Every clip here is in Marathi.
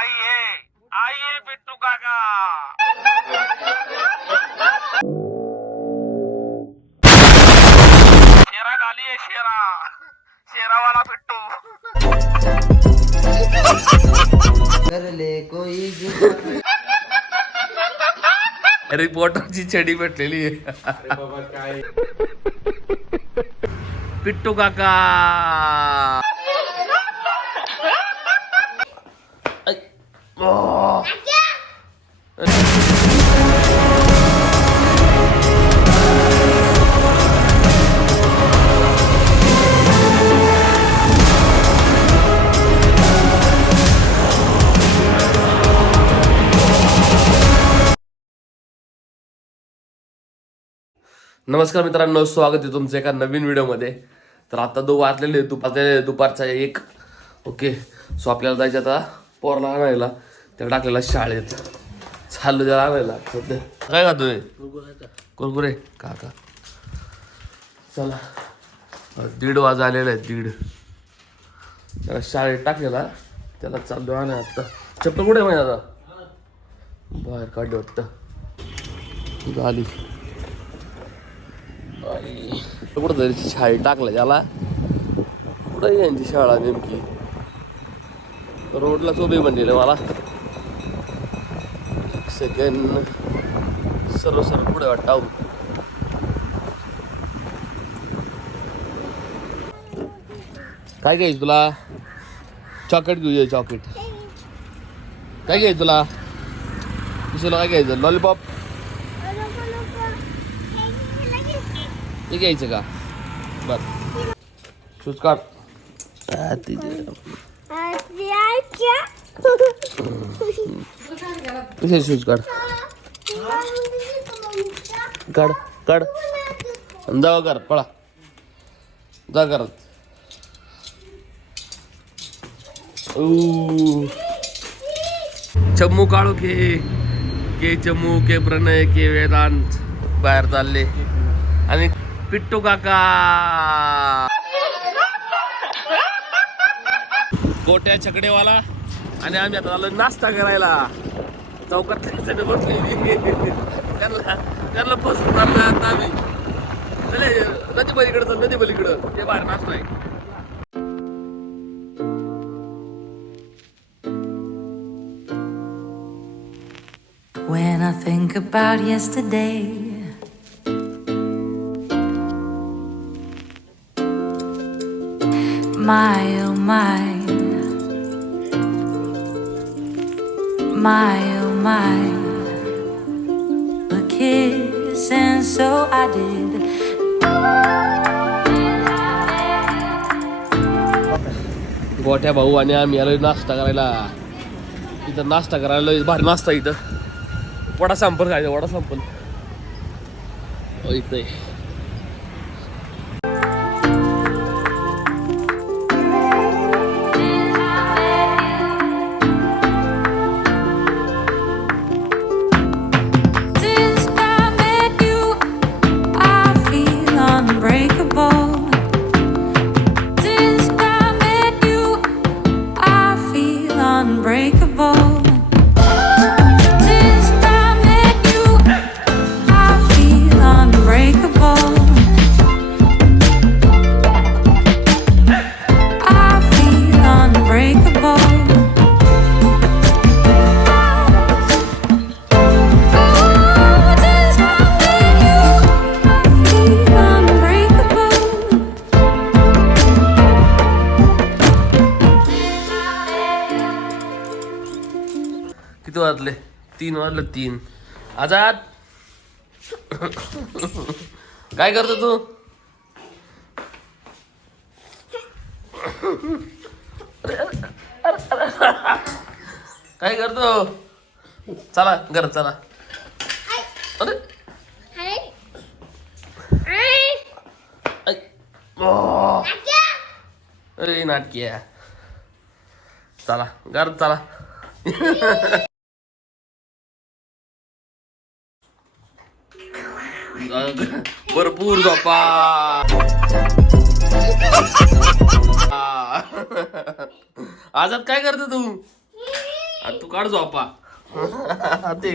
आइए आइए बिट्टू काका। शेरा गाली है शेरा। शेरा वाला बिट्टू। कर ले कोई रिपोर्टरची छडी भेटलेली आहे. पिट्टू काका ऐ, ओ. नमस्कार मित्रांनो स्वागत आहे तुमचं एका नवीन व्हिडिओमध्ये. तर आता दो वाचलेले दुपारचे दुपारचा एक. ओके सो आपल्याला जायचं आता पोरला आणायला. त्याला टाकलेला शाळेत. चाललो त्याला आणायला सध्या. काय खातोय कुरकुरे. काका चला. दीड वाजा आलेला आहे दीड. त्याला शाळेत टाकलेला. त्याला चाललो आणा आता. चप्पल कुठे माहिती आता? बाहेर काढली वाटतं. झाली कुठं तरी शाळेत टाकलं त्याला कुठं यांची शाळा नेमकी? रोडला चोबी म्हणलेलं मला. सेकंड सर्व सर्व पुढे वाटतं आहो. काय घ्यायचं तुला? चॉकलेट घेऊया चॉकलेट काय घ्यायचं तुला? दुसरं काय घ्यायचं? लॉलीपॉप हे घ्यायचं का? बर. शूज काढ. ते कसे शूज काढ काढ काढ आणि जावा कर पळा जा करत चम्मू काढू के के चम्मू के प्रणय के वेदांत बाहेर चालले। आणि पिट्टू काका। गोट्या छकडेवाला. आणि आम्ही आता आलो नाश्ता करायला. चौकात जण बसले. त्यांना त्यांना बसून चाललोय आता आम्ही. चले नदी पलीकडे चल नदी पलीकडं ते बाहेर नाश्ता आहे When I think about yesterday, my oh my, my oh, oh a kiss, and so I did. गोठ्या भाऊ आणि आम्ही आलो नाश्ता करायला. इथं नाश्ता करायला लय भारी नाश्ता इथं. वडा संपल खायचं वडा संपल. हो, इथं unbreakable. तीन वाजलं तीन आजाद काय करतो तू? काय करतो? चला घर चला. अरे. अरे नाटकी चला घर चला. भरपूर झोपा. आजात काय करतो तू? तू काढ झोपा. ते.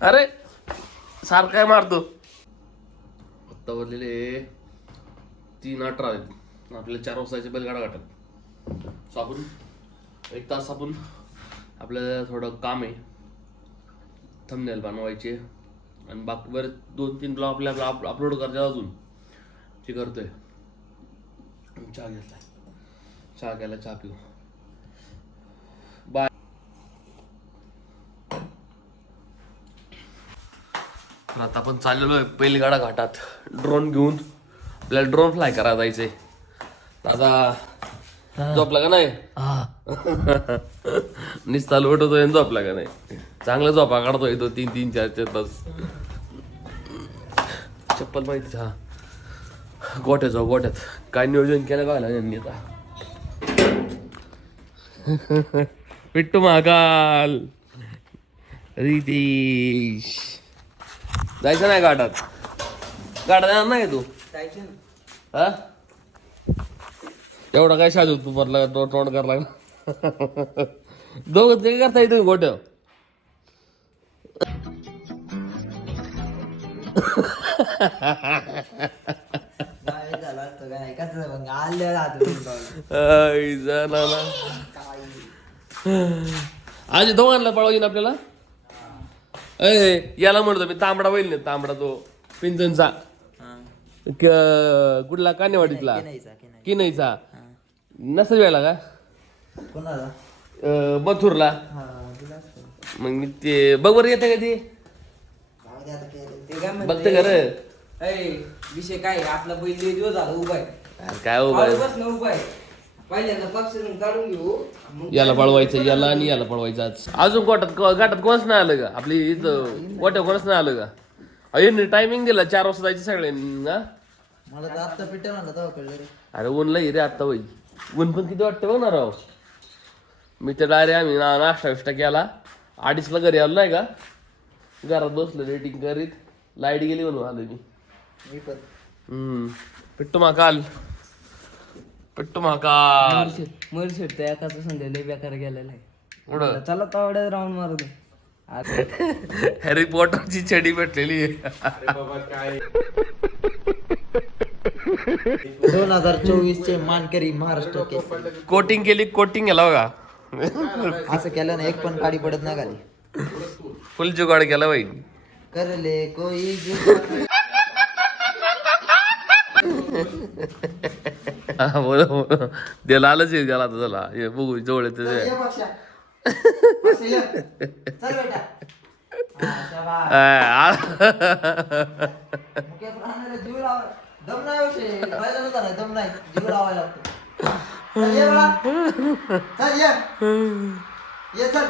अरे सार काय मारतो. आत्ता भरलेले तीन अठरा आहेत. आपल्याला चार वाजताचे बैलगाडा गाठत. सो आपण एक तास आपण आपल्याला थोडं काम आहे. थंबनेल बनवायचे आणि बाकी बरेच दोन तीन ब्लॉग आपल्याला अपलोड करते अजून. ते करतोय. चहा घेतला चहा घ्यायला चहा पिऊ. बाय. तर आता आपण चाललेलो आहे बैलगाडा घाटात. ड्रोन घेऊन. आपल्याला ड्रोन फ्लाय करायला जायचंय. दादा झोपला का नाही? निस्ता लोटतोय आणि झोपला का नाही? चांगला झोपा काढतोय तो तीन तीन चार चार तास. चप्पल माहिती हा गोट्यात जाऊ गोट्यात काय नियोजन केलं का यांनी आता? विट्टू महाकाल. रितेश. जायचं नाही घाटात घाटात येणार नाही तू? हा? एवढा काय शाजू तू परला तो तोंड करला दोघं ते करता येतो काय काय ना. आज दोघांना ना आपल्याला? अय याला म्हणतो मी तांबडा बैल नाही तांबडा तो पिंजनचा क- कुठला? कानेवाडीतला? की नाहीचा नसेल वेळा का? कोणाला? अं, मथुरला. हा दिला असतं मग मी ते बघ बरं येते का ते? जाऊ दे आता काय ते. ते काय बघते का रे विषय काय आहे? आपला बैल लय दिवस झाला उभा आहे. अरे काय हो बाय बस ना उभा आहे. पहिल्यांदा पक्ष काढून घेऊ. मग याला पळवायचं याला आणि याला पळवायचं आज. अजून कोटात गाठात कोणच नाही आलं का? आपली इथं गोट्या कोणच नाही आलं का? यांनी टायमिंग दिला चार वाजता जायचं सगळ्यांनी? मला तर आत्ता पिट्या म्हणलं तेव्हा कळलं रे. अरे ऊन लई रे आत्ता होईल. ऊन पण किती वाटतं बघ ना राव? मी तर डायरेक्ट आम्ही ना नाश्ता विष्टा केला. अडीचला घरी आलो नाही का? घरात बसलो रेटिंग करीत. लाइट गेली म्हणून आलो मी. मी पण. हम्म. पिट्टू महाकाल. पिट्टू महाकाल. मर शेट त्या एकाच संध्या लय बेकार गेलेला आहे. चला तावड्यात राऊंड मारू दे. हॅरी पॉटरची छडी भेटलेली आहे. दोन हजार चोवीस चे मानकरी महाराष्ट्र केसरी कोटिंग केली कोटिंग केला बघा असं केलं ना एक पण काडी पडत नाही खाली फुल जुगाड केला बाई करले कोई जुगाड. हा, बोला बोला ते लालच आहे त्याला आता त्याला हे बघू जवळ येते ते. ये पक्षा. पक्षा ये. चल बेटा हा, शाबास. आ, आ. मुके प्राण्याला जीव लावा दम नाही होते पाहिलं नव्हतं ना दम नाही. जीव लावायला लागतो. चल ये बाळा. चल ये. ये चल.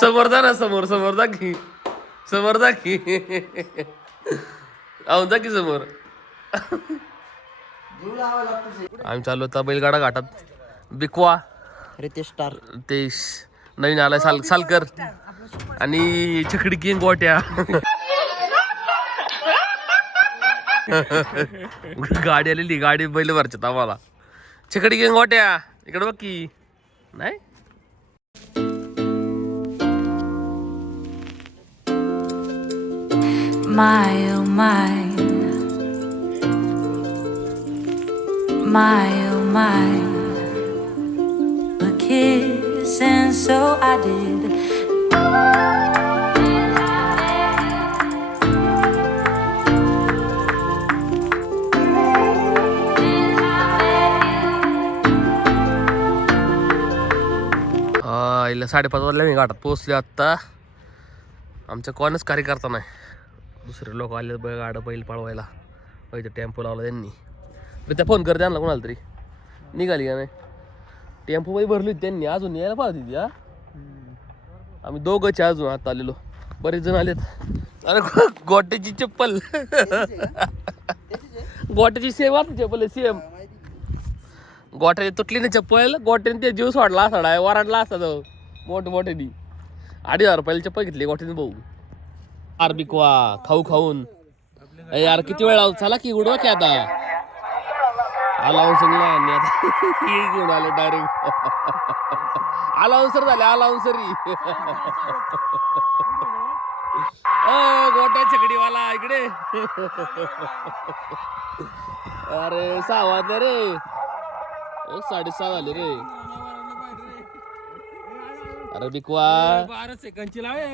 समोर जा ना समोर समोर जा की. समोर जा की. अहो जा की समोर. जीव लावायला लागतो आम्ही चाललो होता बैलगाडा घाटात. बिकवा. रितेश स्टार. ते नवीन आलाय साल सालकर. आणि छकडी किंग गोट्या. गाडी आलेली गाडी बैल भरच्यात आम्हाला. चिकडी घेऊन गोट्या इकडे बघ की. नाही? My oh my, my oh my, a kiss, and so I did. साडेपाच वाजल्या मी घाटात पोहोचले आत्ता. आमच्या कोणच कार्यकर्ता नाही. दुसरे लोक आले गाडं बैल पळवायला. इथे टेम्पो लावला त्यांनी. तर त्या फोन कर आणला कोणाला तरी. निघाली का नाही? टेम्पो बाई भरली होती त्यांनी. अजून यायला पाहिजे ती हा? आम्ही दोघंच अजून आता आलेलो. बरेच जण आलेत. अरे गोट्याची चप्पल. गोट्याची सेम आता चप्पल सेम. गोट्याची तुटली ना चप्पल गोट्याने ते जीव सोडला असा वराडला असा जाऊ मोठे दी अडीच हजार रुपयाला चप्पल घेतली गोट्याने भाऊ. आर बिकवा खाऊ खाऊन. अरे यार किती वेळ लावू चला की उडवा की आता. आला यांनी आता. घेऊन आले डायरेक्ट अलाउन्सर झाले अलाउन्सरी गोट्या छकडीवाला इकडे. अरे सहा वाजले रे साडेसहा झाले रे. अरे बिकवा बारा सेकंदची लावे